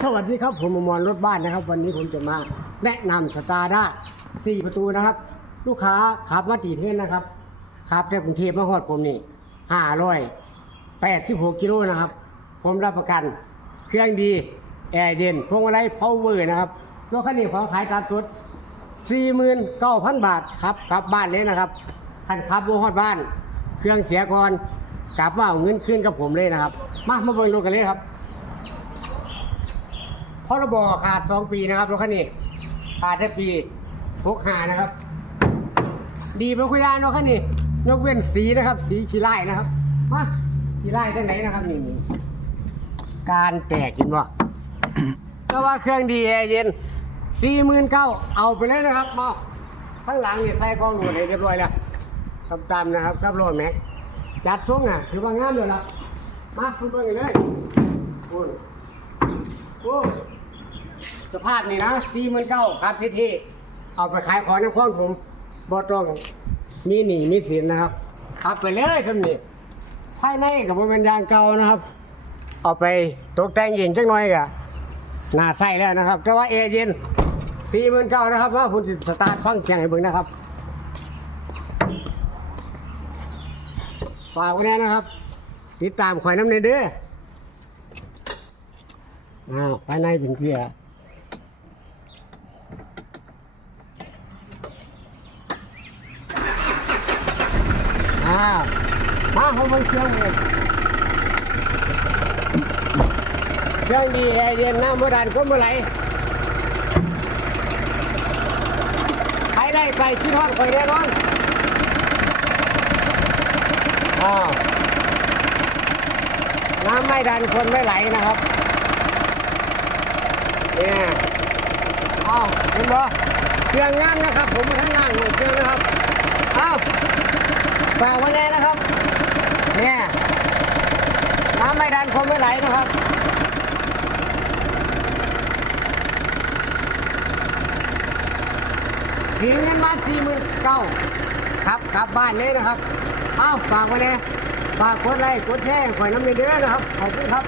สวัสดีครับผมอมรรถบ้านนะครับ วันนี้ผมจะมาแนะนำสตาร์ด้าสี่ประตูนะครับ ลูกค้าขับมาตีเทนนะครับขับจากกรุงเทพมาฮอดผมนี่ห้าร้อยแปดสิบหกกิโลนะครับ ผมรับประกัน เครื่องดี แอร์เย็นพวงมาลัยพาวเวอร์นะครับรถคันนี้ของขายตามสุด49,000บาทครับกลับบ้านเลยนะครับคันขับโมฮอดบ้าน เครื่องเสียก่อนกลับมาเอาเงินคืนกับผมเลยนะครับ มามาเบิ่งรถกันเลยครับ พรบขาด2ปีนะครับรถคันนี้ขาดแค่ปีพกหานะครับ ดีเป็นคุยานรถคันนี้ยกเว้นสีนะครับ สีขี้ไล่นะครับมาขี้ไล่จังไหนนะครับนี่การแตกกินบ่ก็ว่าเครื่องดีแอร์เย็นสี่หมื่นเก้าเอาไปเลยนะครับมาข้างหลังนี่ใส่กล้องดูให้เรียบร้อยแล้วตามๆนะครับครับโรดแม็กจัดซุ้งอะถือว่างามอยู่ละมาคุณเบิ่งเลยโอ้โอ้ สภาพนี่นะสี่หมื่นเก้าครับที่ๆเอาไปขายของในข้องผมบ่ต้องมีหนี้มีสินนะครับเอาไปเลยทำนี่ภายในกับมันเป็นยางเก่านะครับ เอาไปตกแต่งเองจังหน่อยกะหน้าใส่แล้วนะครับ แต่ว่าแอเย็นสี่หมื่นเก้านะครับว่าคุณสิสตาร์ทฟังเสียงให้เบิ่งนะครับฝากไว้แน่นะครับ ติดตามข่อยน้ำเนเด้ออ้าวภายในเป็นเกียร์ อ้ามาเขาเบิ่งเครื่องเลยเชื่องดีแอร์เย็นน้ำเมื่อดันก็มื่ไหร่ใครได้ไปที่ทอดคอยแน่นอนอ้าวน้ำไม่ดันคนไม่ไหลนะครับเนี่ยอ้าวเห็นบ่เครื่องงามนะครับ ผมมาทั้งงานเครื่องนะครับอ้าว ฝากไว้แน่นะครับ เนี่ย น้ำไม่ดันคนไม่ไหลนะครับมีเงินมาสี่หมื่นเก้าครับกลับบ้านเลยนะครับ เอ้าฝากไว้เลยฝากกดไลค์กดแชร์ข่อยน้ำเดือดนะครับ ขอบคุณครับ